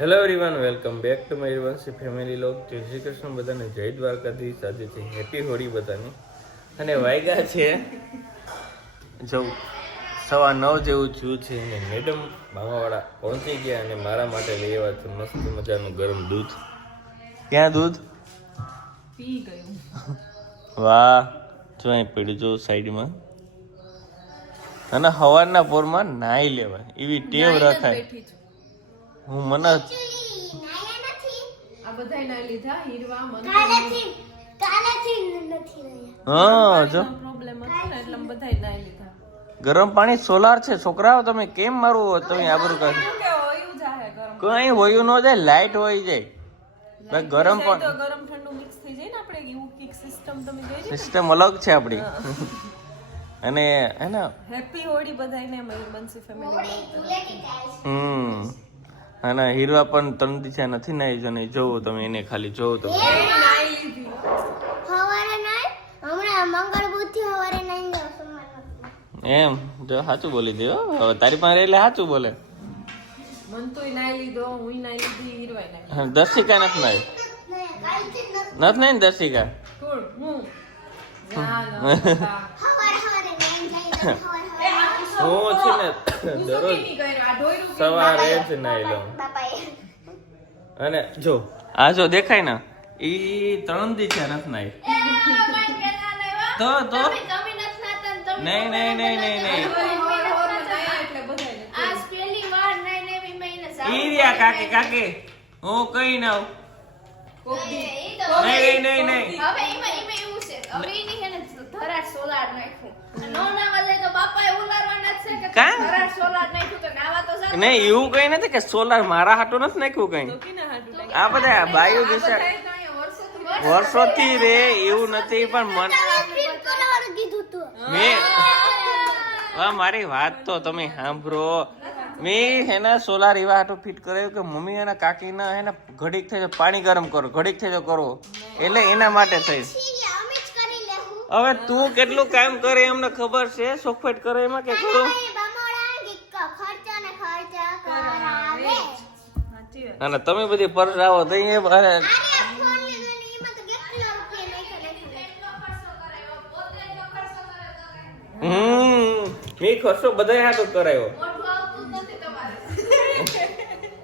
Hello everyone welcome back to my Vanshi family લોક જય શ્રી કૃષ્ણ બધાને જય દ્વારકાથી સાથે છે હેપી હોળી બધાની. અને વાયગા છે જવું સવા નવ જેવું થયું છે અને મેડમ મામાવાળા પહોંચી ગયા અને મારા માટે લઈ આવ્યા છે મસ્ત મજાનું ગરમ દૂધ. ક્યાં દૂધ? પી ગયું. વાહ જો અહીં પડ્યું જો સાઈડમાં. અને હવારના પોરમાં નાહી લેવાય. એવી ટેવ રખાય. હું મને આ બધાય ના લીધા હીરવા મન હા જો. પ્રોબ્લેમ હતો ને એટલે બધાય ના લીધા. ગરમ પાણી સોલાર છે છોકરાઓ તમે કેમ મારવું તમે આબરૂ કાઢો? શું કે હોયું જાહે ગરમ કઈ હોયું ન જાય લાઈટ હોય જાય. ગરમ તો પણ. ગરમ ઠંડુ મિક્સ થઈ જાય ને આપણે એવું કિક સિસ્ટમ તમે જોઈ સિસ્ટમ અલગ છે આપણી. અને હે ને? હેપી હોળી બધાયને મયુરબંશી ફેમિલી હમ. અને હીરવા પણ ત્રણ દિશા નથી નાઈ જો નહીં જોવો તમે એને ખાલી જોવો તમે. નાઈ લીધી. હવારે નાઈ? હમણાં મંગળ બુદ્ધિ હવારે નાઈ જાવ સમાન એમ? જો સાચું બોલી દે હો. હવે તારી પાસે એટલે સાચું બોલે. મન તોય નાઈ લીધો હું નાઈ લીધી હીરવાય નાઈ હા, દર્શિકા નથી નાઈ. નથી. નથી નાઈ ને દર્શિકા? હું છે ને દરરોજ સવારે જ નાઈ લઉં. અને જો આ જો દેખાય ને? ઈ ત્રણ છે નથી નાઈ. તો તો. નહીં નહીં નહીં નહીં નહીં પીની કાકે કાકી કાકી. હું કઈ ના દી નહીં નહીં નહીં નહીં હવે એમાં એમાં એવું છે. હવે એની હે ને ધરાટ સોલાર નાખ્યું. નો નાવા જાય તો બાપાએ ઉલારવાના જ છે કે કાં? ધરાટ સોલાર નાખ્યું તો નાવા તો જાવ. નહીં એવું કઈ નથી કે સોલાર મારા હાટું નથી નાખ્યું કઈ? આ બધા બાયો દિશા વર્ષોથી વર્ષોથી રે એવું નથી પણ મન ફિટ કરાવવાનું કીધું તું. મેં હા મારી વાત તો તમે સાંભળો. મેં એના સોલાર એવા હાટો ફિટ કરાયું કે મમ્મી અને કાકીના એને ઘડીક થઈ પાણી ગરમ કરો ઘડીક થઈ કરો. એટલે એના માટે થઈ ઠીક છે અમે જ કરી લેવું હવે તું કેટલું કામ કરે એમને ખબર છે? સોફેટ કરે એમાં કે કરું એ બમોડા કે ખર્ચો ને ખર્ચો કરાવે. સાચી વાત. અને તમે બધી પરરાવો તો એ અરે આને ફોન લીધો ને એમાં તો હમ મેં ખર્ચો બધા હાટો કરાયો. એ આવતું જ નથી તમારે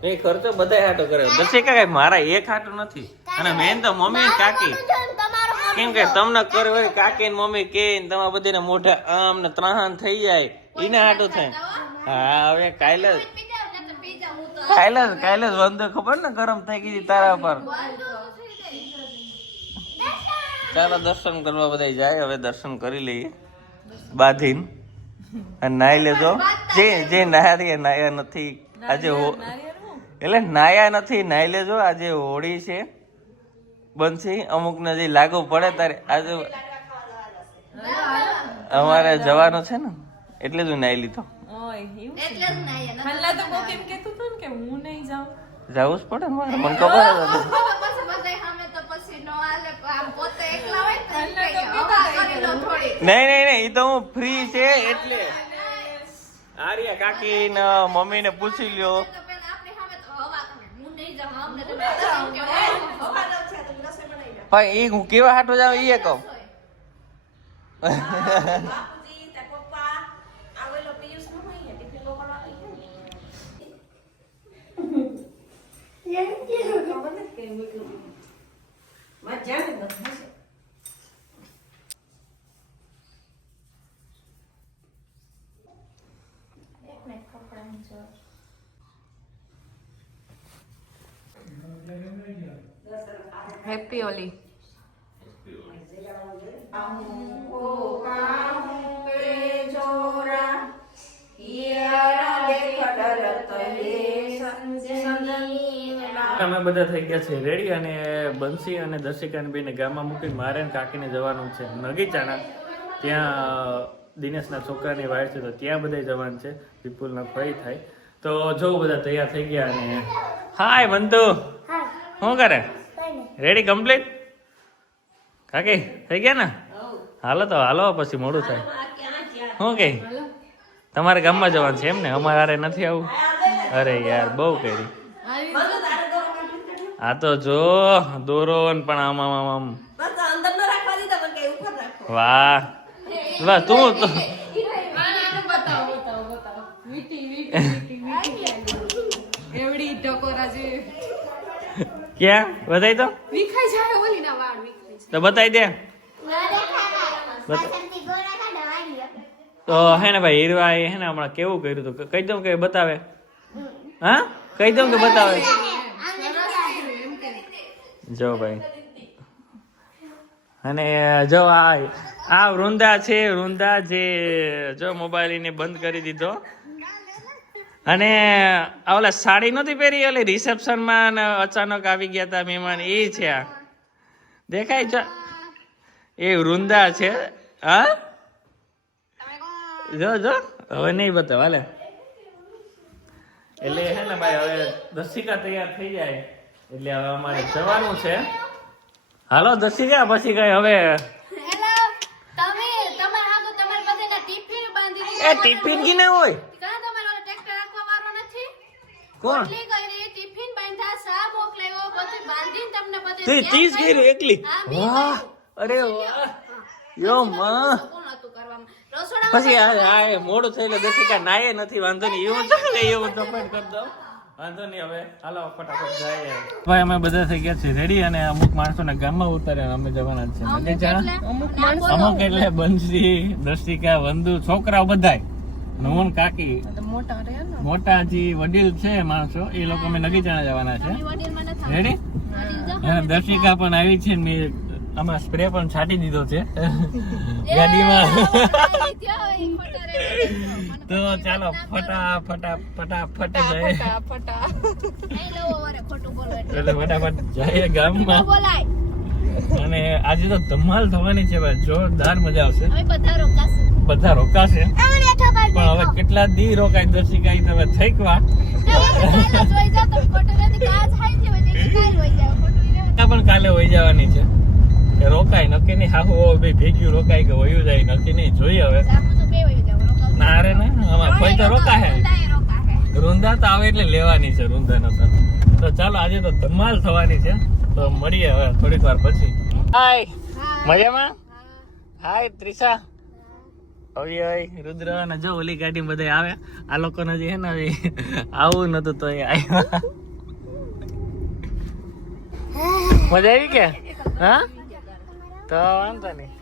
મેં ખર્ચો બધા હાટો કરાયો. દસે કાંઈ મારા એક હાટો નથી. અને મેન તો મમ્મી કાકી. તમારો કેમ કે તમને કરે હોય કાકી ને મમ્મી કે ને તમારા બધાને મોઢા આમ ને ત્રાહન થઈ જાય એને હાટું થાય. હા. હવે કાલે કાલે જ કાલે જ વંદે ખબર ને ગરમ થઈ ગઈ હતી તારા પર. ચાલો દર્શન કરવા બધા જાય હવે દર્શન કરી લઈએ. બાધીન. અને નાઈ લેજો. જે જે નાહ્યા નાહ્યા નથી. આજે હો એટલે નાયા નથી નાઈ લેજો. આજે હોળી છે. બનશી અમુક ને જે લાગુ પડે તારે આજે અમારે જવાનું છે ને એટલે જ હું નાઈ લીધો જવું જ પડે મારે મને ખબર નહીં નહીં નહીં એ તો હું ફ્રી છે એટલે આર્યા કાકી ને મમ્મી ને પૂછી લ્યો તો પેલા આપણી સામે તો હવા કરે હું નહીં જાઉં અમને તો એમ કે હવા પણ એ હું કેવા હાટો જાઉં એ કહું. હેપી હોલી અમે બધા થઈ ગયા છે. રેડી અને બંસી અને દર્શિકાને બેને ગામમાં મૂકીને મારે કાકીને જવાનું છે નગીચાણા ત્યાં દિનેશના છોકરાની વાડ છે તો ત્યાં બધા જવાનું છે. વિપુલના ફરી થાય. તો જો બધા તૈયાર થઈ ગયા અને હાય બંધુ શું કરે? Ready complete? કાકી થઈ ગયા ને? હાલો તો હાલો પછી મોડું થાય. શું કે? તમારે ગામમાં જવાનું છે એમ ને? અમારે હારે નથી આવું. અરે યાર બહુ કરી. હા આ તો જો દોરો પણ આમ આમ આમ વાહ. વાહ તું તો ક્યાં? બતાવી તો. તો બતાવી દે. તો હે ને ભાઈ હીરવા એ હે ને હમણાં કેવું કર્યું હતું? કહી દઉં કે બતાવે. હા? કહી દઉં કે બતાવે? જો ભાઈ. અને જો આ આ વૃંદા છે, વૃંદા જે જો મોબાઈલ એને બંધ કરી દીધો. અને ઓલા સાડી નહોતી પહેરી? ઓલી રિસેપ્શનમાં અચાનક આવી ગયા હતા મહેમાન. એ છે આ. દેખાય છે? એ વૃંદા છે હા? જો જો. હવે નહીં બતાવ હાલે. એટલે હે ને ભાઈ હવે દસિકા તૈયાર થઈ જાય. એટલે હવે અમારે જવાનું છે. હાલો દસિકા પછી કઈ હવે એ ટિફિન કી ના હોય કોણ? ટિફિન બાંધા સા મોકલાયો પછી બાંધીને તમને બધે તે ચીજ કર્યું એકલી. વાહ. અરે યો માં. પછી હા આ એ મોડું દર્શિકા નાયે નથી વાંધો નહીં. એવું છે ને એવું તો પણ કરી દઉં. વાંધો નહીં હવે. હાલો ફટાફટ જાય ભાઈ અમે બધા થઈ ગયા છે રેડી અને અમુક માણસોને ગામમાં ઉતાર્યા અમે જવાના છે નદી અમુક અમુક એટલે બંસી દર્શિકા વંદુ છોકરાઓ બધાય. નવન કાકી. મોટા જે વડીલ છે માણસો. એ લોકો અમે નગીચાણા જવાના છે. રેડી દર્શિકા પણ આવી છે ને મેં આમાં સ્પ્રે પણ છાંટી દીધો છે. ગાડીમાં. તો ચાલો ફટા ફટા ફટા ફટ જાય એટલે. ફટાફટ જાય ગામમાં. અને આજે તો ધમાલ થવાની છે ભાઈ. જોરદાર મજા આવશે. બધા રોકાશે. પણ હવે કેટલા દી રોકાય? દર્શિકા તમે થઈકવા પણ કાલે હોઈ જવાની છે. કે રોકાય નક્કી નહીં. હાહુ ભાઈ ભેગ્યું રોકાય કે વયું જાય નક્કી નહીં. જોઈએ હવે. ના રે ને આમાં કોઈ તો બધાય રૂંધા તો આવે એટલે લેવાની છે રૂંધા નતા તો. ચાલો આજે તો ધમાલ થવાની છે. તો મળીએ હવે થોડીક વાર પછી. હાય. મજામાં? હાય ત્રિષા. અવ્ય રુદ્ર અને જો ઓલી ગાડી બધા આવે. આ લોકોને જે હે ને આવું નતું તો એ આવ્યા. મજા આવી કે? હા? તો વાંધો નહીં.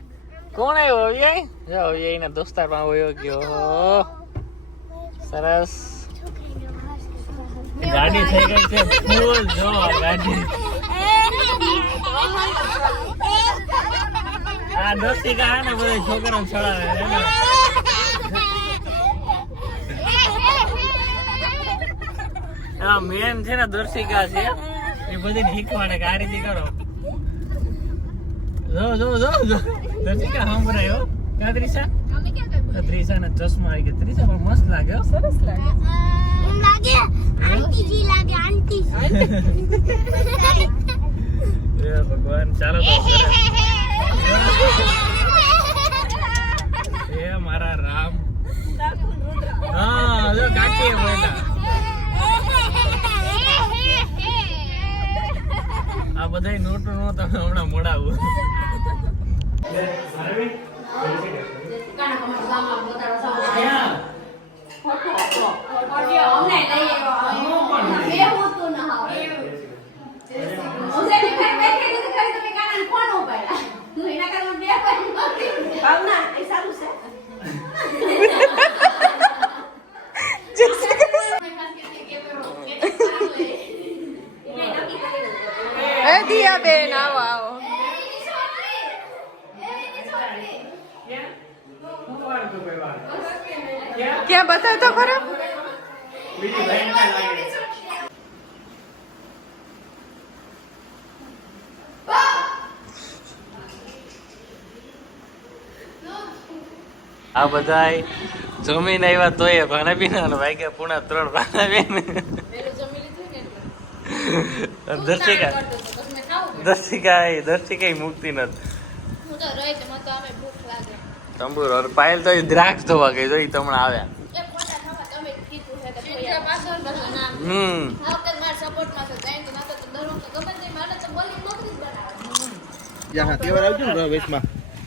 કોણ આવ્યો અવ્યય જો અવ્યય એના દોસ્તારમાં વયો ગયો. સરસ. ગાડી થઈ ગઈ છે. ફૂલ જો ગાડી. આ દોસ્તી કા ને બધા છોકરા છોડાવે. આ મેન છે ને દર્શિકા છે. એ બધી શીખવાડે કે આ રીતે કરો. જો જો જો જો. દર્શિકા હો કા ક્યાં કઈ ત્રિષા ને ચશ્મા આવી ગયા. ત્રીસા પણ મસ્ત લાગે સરસ લાગે. એમ લાગે આંટીજી લાગે આંટી. એ ભગવાન ચાલો તો એ મારા રામ. હા જો કાકી બોલા આ બધાય નોટ નો તમે હમણાં મોડાવું ભાવના આ બધા જમીન આવ્યા તોય ભાણા પીના ભાઈ કે પૂણા ત્રણ ભાણા પીને દર્શિકા. દર્શિકા દર્શિકા મુક્તિ નથી. તંબુ પાયલ તો દ્રાક્ષ ધોવા ગઈ તો તમને આવ્યા. હમ.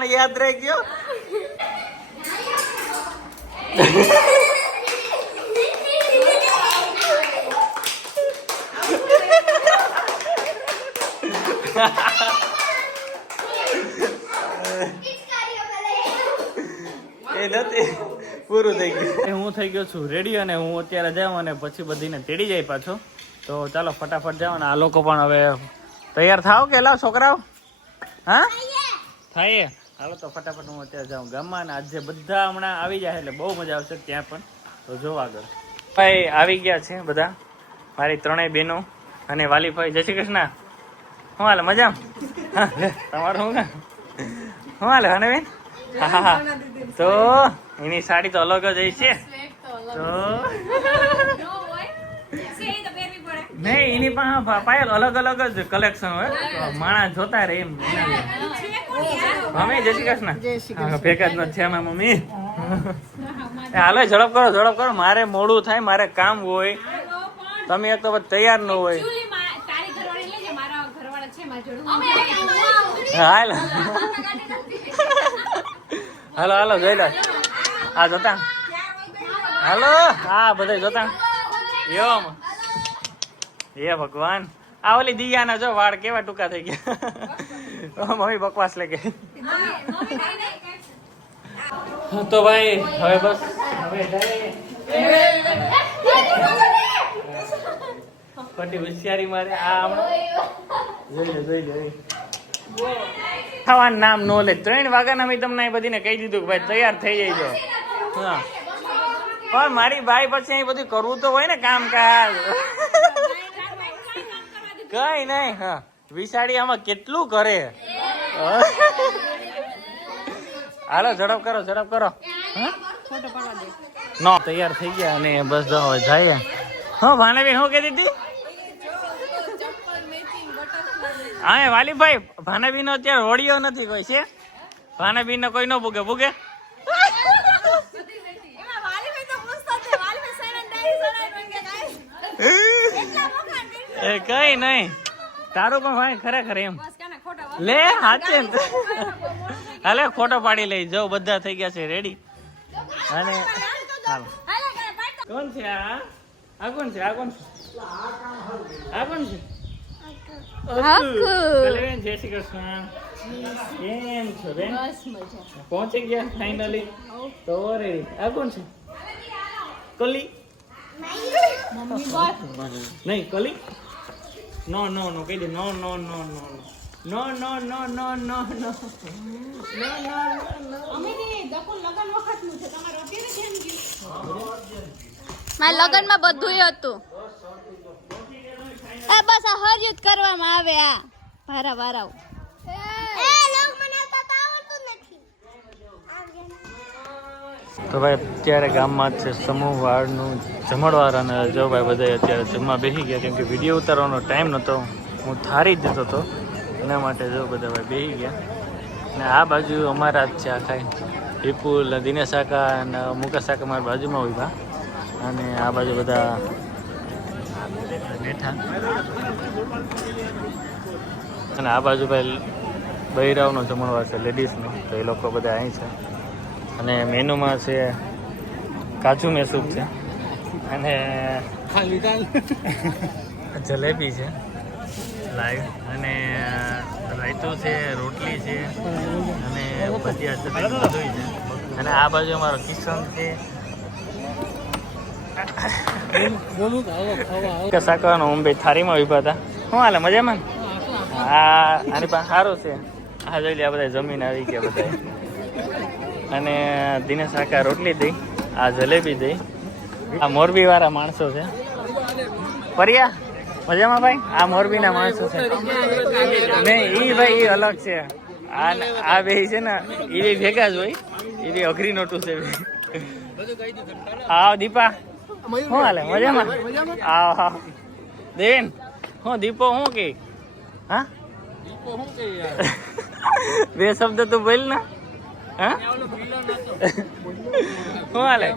હવે યાદ રહી ગયો એ નથી. પૂરું થઈ ગયું. હું થઈ ગયો છું રેડી અને હું અત્યારે જાઉં અને પછી બધીને તેડી જાય પાછો. તો ચાલો ફટાફટ જાઓ અને આ લોકો પણ હવે તૈયાર થાવ કે લાવ છોકરાઓ? હા? થાય હાલો તો ફટાફટ હું અત્યારે જાઉં ગામમાં અને આજે બધા હમણાં આવી જાય એટલે બહુ મજા આવશે ત્યાં પણ. તો જો આગળ. ભાઈ, આવી ગયા છે બધા. મારી ત્રણેય બહેનો અને વાલીભાઈ. જય શ્રી કૃષ્ણ. હું હાલે? મજા તમારું હું શું હાલે હને બેન હા હા હા. તો એની સાડી તો અલગ જ છે. તો? નહીં, એની પણ પાયલ અલગ અલગ જ કલેક્શન હોય. માણસ જોતા રહે એમ. મમ્મી જય શ્રી કૃષ્ણ. ભેગા જ નથી થયા મમ્મી. હાલો ઝડપ કરો ઝડપ કરો. મારે મોડું થાય મારે કામ હોય. તમે એક તો તૈયાર ન હોય. હાલ. હાલો હાલો જોઈ લો. હા જોતા. હાલો હા બધા જોતા. યમ હે ભગવાન. આ ઓલી દિયાના જો વાળ કેવા ટૂંકા થઈ ગયા. મમ્મી બકવાસ લાગે તો ભાઈ હવે બસ હવે ખોટી હોશિયારી મારે આ હમણાં જોઈ લો જોઈ લો ખાવાનું નામ નો લે. ત્રણ વાગ્યાના મેં તમને અહીં બધીને કહી દીધું કે ભાઈ તૈયાર થઈ જઈજો હા. પણ મારી ભાઈ પછી અહીં બધું કરવું તો હોય ને કામકાજ. કઈ નહીં હા. વિશાળી આમાં કેટલું કરે? હાલો ઝડપ કરો ઝડપ કરો? નો તૈયાર થઈ ગયા અને બસ જો હવે જઈએ. હા ભાનેબેન શું કહેતી હતી? હા એ વાલીભાઈ ભાનેબીન નો અત્યારે હોળીઓ નથી કોઈ છે? ભાનેબીન નો કોઈ ન ભૂગે ભૂગે? એ કઈ નહીં. તારું પણ ભાઈ ખરેખર એમ. લે હાચે. હાલે ફોટો પાડી લઈ જાઓ બધા થઈ ગયા છે રેડી અને હાલો. કોણ છે આ? આ કોણ છે? આ કોણ છે? આ કોણ છે? જય શ્રી કૃષ્ણ. કેમ છો બેન? પહોંચી ગયા ફાઇનલી તો રેડી આ કોણ છે? કોલી? નહીં કલી? નો નો નો કહી દે નો નો નો નો નો નો નો નો નો નો મારા લગનમાં બધું હતું. એ બસ આ હરયુદ્ધ કરવામાં આવે આ. ભારા ભારાઓ એ લોક મને તો આવડતું નથી તો ભાઈ, અત્યારે ગામમાં છે સમૂહ વાળનું જમણવાર અને જો ભાઈ બધા અત્યારે જમવા બેસી ગયા, કેમ કે વીડિયો ઉતારવાનો ટાઈમ નહોતો હું થારી જ જતો હતો. એના માટે જો બધા ભાઈ બેસી ગયા. અને આ બાજુ અમારા જ છે આખા વિપુલ, દિનેશ કાકા અને મુકેશ કાકા મારી બાજુમાં ઊભા અને આ બાજુ બધા બેઠા. અને આ બાજુ ભાઈ બૈરાવનો જમણવાર છે લેડીઝનો તો એ લોકો બધા અહીં છે. અને મેનુમાં છે કાજુ મેસૂપ છે. અને જલેબી છે. લાઈવ. અને રાયતો છે રોટલી છે અને ભજીયા છે બધું છે. અને આ બાજુ અમારો કિશન છે. કસાકવાનો ઉંબે થારીમાં ઊભા હતા. શું હાલે મજામાં? આ આની પાસે સારું છે. આ જોઈ લે આ બધા જમીન આવી ગયા બધા અને દિનેશ આખા રોટલી દઈ આ જલેબી દઈ. આ મોરબી વાળા માણસો છે. ફરિયા મજામાં ભાઈ? આ મોરબીના માણસો છે. નહીં ઈ ભાઈ ઈ અલગ છે. આ આ બે છે ને એ બે ભેગા જ હોય. એ બે અઘરી નોટું છે. આવ દીપા. શું હાલે? મજામાં? આવ હા દેન હું દીપો શું કે હા બે શબ્દ તું બોલ ને. હા? શું હાલે?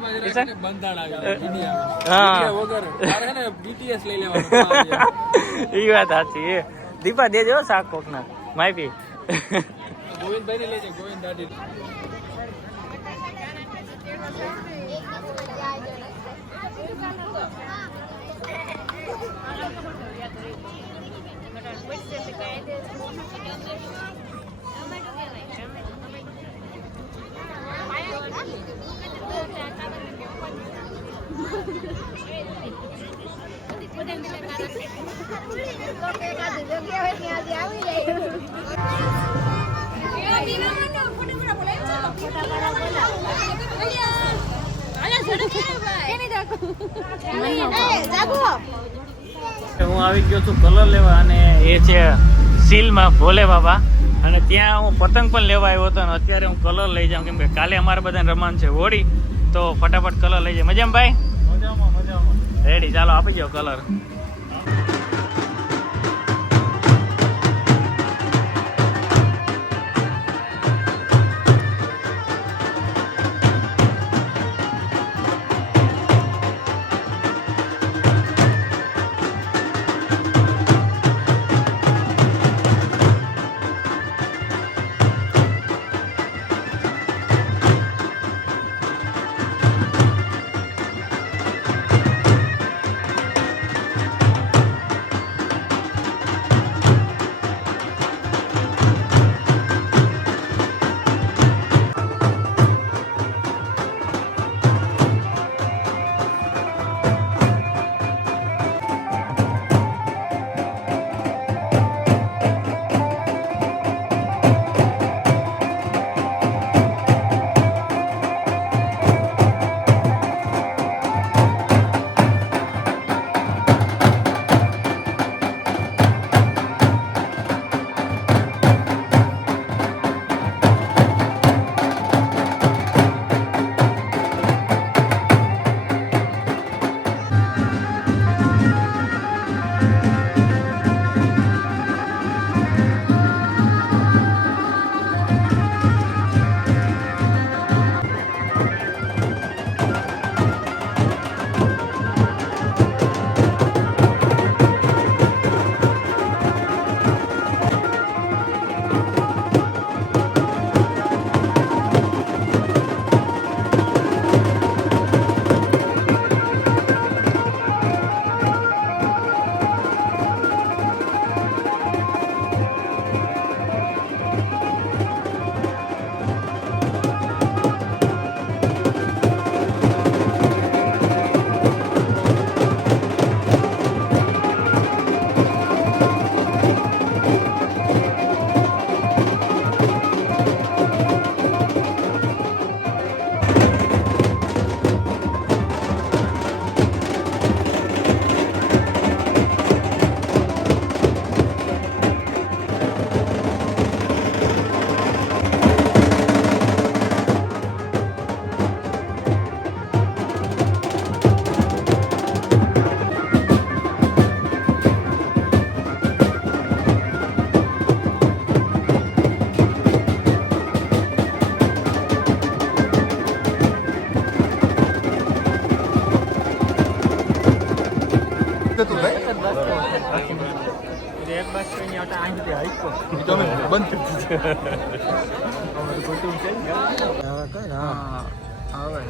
હા. ઈ વાત સાચી એ. દીપા દેજો શાક કોક ના માહિતી હું આવી ગયો છું કલર લેવા અને એ છે સીલમાં ભોલે બાબા. અને ત્યાં હું પતંગ પણ લેવા આવ્યો હતો અને અત્યારે હું કલર લઈ જાઉં કેમ કે કાલે અમારે બધાને રમાન છે હોળી. તો ફટાફટ કલર લઈ જાય. મજામાં ભાઈ? રેડી ચાલો આપી જાઓ કલર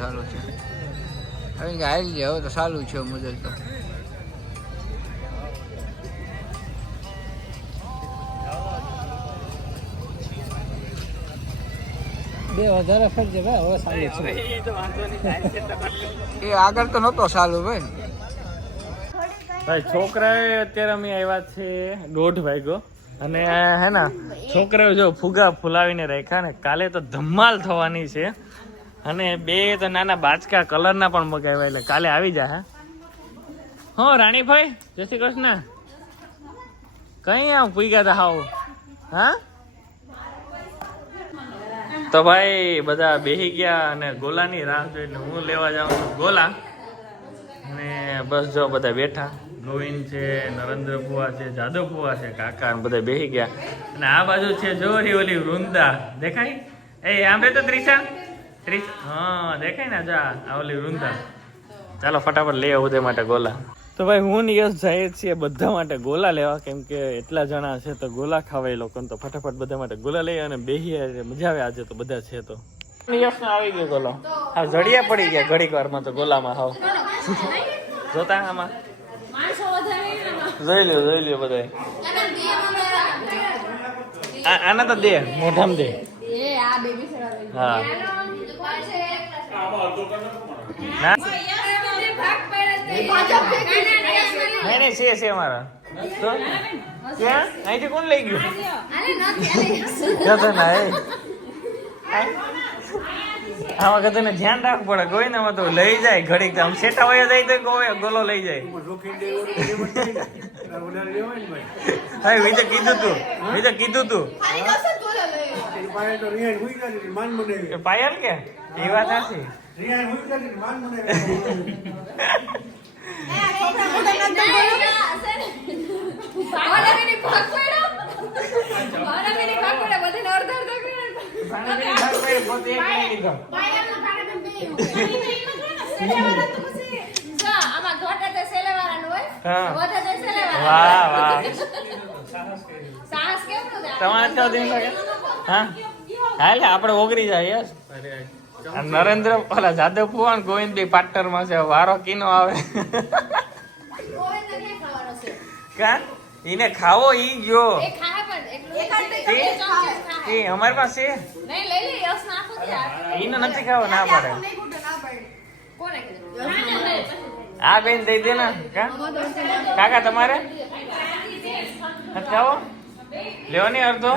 સારું છે હવે જાય હવે તો સારું છે મુદલ તો બે વધારે ફરજે ભાઈ હવે સારું એ આગળ તો નહોતો સારું ભાઈ. ભાઈ, છોકરાએ અત્યારે અમે આવ્યા છે દોઢ વાગ્યો. અને હે ને, છોકરાઓ જો ફુગા ફુલાવીને રાખ્યા ને, કાલે તો ધમાલ થવાની છે. અને બે તો નાના બાચકા કલરના પણ મગાવ્યા, એટલે કાલે આવી જા, હા. રાણીભાઈ, જય શ્રી કૃષ્ણ. કઈ આમ પૂગ્યા તા હાવ? હા? તો ભાઈ, બધા બેહી ગયા અને ગોલાની રાહ જોઈને હું લેવા જાઉં છું, ગોલા. અને બસ જો બધા બેઠા. ગોવિંદ છે નરેન્દ્ર ભુવા છે જાદવ ભુવા છે કાકા બધા બેસી ગયા. અને આ બાજુ છે જોરી ઓલી વૃંદા. દેખાય? એ આમ રે તો ત્રીસા ત્રિષા હા દેખાય ને જા આ ઓલી વૃંદા. ચાલો ફટાફટ લઈ આવું તે માટે ગોલા. તો ભાઈ હું ને યશ જઈએ છીએ બધા માટે ગોલા લેવા કેમ કે એટલા જણા છે તો ગોલા ખાવા એ લોકોને તો ફટાફટ બધા માટે ગોલા લઈ અને બેહીએ મજા આવે આજે તો બધા છે તો. યશ આવી ગયો ગોલો. હા જડિયા પડી ગયા ઘડીક વારમાં તો ગોલામાં હાવ. જોતા આમાં. જોઈ લ્યો જોઈ લ્યો બધા આના તો દે. મોઢામાં દે. એ આ બેબી સેવા લઈ હા. નહીં નહીં છે છે અમારા. તો? ક્યાં? અહીંથી કોણ લઈ ગયું? ક્યાં ના આમાં કદાચ ને ધ્યાન રાખવું પડે. કોઈ ને તો લઈ જાય ઘડીક આમ સેટા હોય જાય તો ગોવે- ગોલો લઈ જાય. હા મેં તો કીધું તું. મેં તો કીધું તું. પાયલ કે? એ વાત ભાવનગરની ભાગ પડ્યો ભાવનગરની ભાગ પડ્યો બધાને અડધા અડધા પોતે એક લઈ લીધો. જો, આમાં ઘોટે તે સેલેવાળાનું હોય, હા. વધે તે સેલેવાળાનું. વાહ વાહ સાહસ કેવડું છે? તમારે તો દિન હા હા એટલે આપણે ઓગરી જાય યસ નરેન્દ્ર ઓલા જાદવ પુવાન ગોવિંદ બી માં છે વારો કીનો આવે? કા ઈને ખાવો ઈ ગયો એ? બે અમારી પાસે. નહીં, લઈ લે, યસ નાખો. ઈને નથી ખાવો ના પડે કોને કીધું? ના, ના, નહીં. આ બેન દઈ દે ને કા કાકા તમારે નથી ખાવો લેવો નહીં અડધો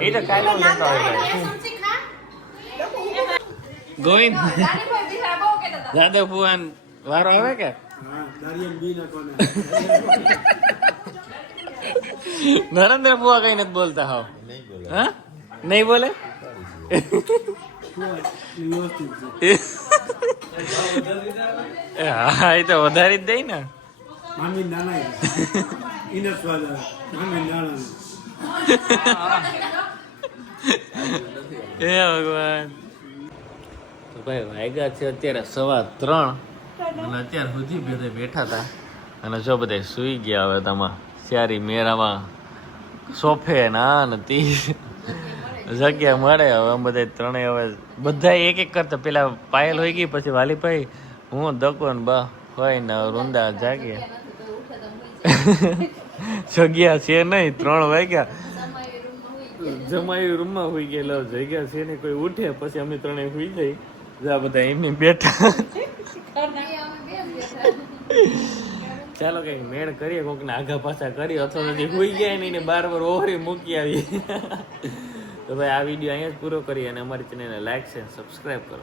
એ તો કાલે હું લેતો બે ખા. ગોવિંદ. જાદવ ભુવન વારો આવે કે નરેન્દ્ર બુઆ કઈ નથી બોલતા હાવ હા? નહીં બોલે? એ હા એ તો વધારી જ દઈ ને. મામી નાના ઇનર સ્વાદા મામી નાના એ ભગવાન. તો ભાઈ વાગ્યા છે અત્યારે સવા ત્રણ. અને અત્યાર સુધી બધા બેઠા હતા. અને જો બધા સુઈ ગયા હવે તમા સારી મેરામાં સોફે ના નથી જગ્યા મળે હવે અમે બધા ત્રણેય હવે બધા એક એક કરતા. પેલા પાયલ હોય ગઈ પછી વાલીભાઈ હું દકો ને બા હોય ને રૂંદા જાગ્યા જગ્યા છે નહીં ત્રણ વાગ્યા. જમાઈ રૂમમાં હોઈ ગયેલો જગ્યા છે ને કોઈ ઉઠે પછી અમે ત્રણેય હોઈ જઈ. જા બધા એમની બેઠા. ચાલો કઈ મેળ કરીએ કોક ને આઘા પાછા કરીએ, અથવા તો હોઈ ગયા ને બાર બાર ઓહરી મૂકી આવી તો ભાઈ, આ વીડિયો અહીંયા જ પૂરો કરીએ અને અમારી ચેનલને લાઈક છે સબસ્ક્રાઈબ કરો.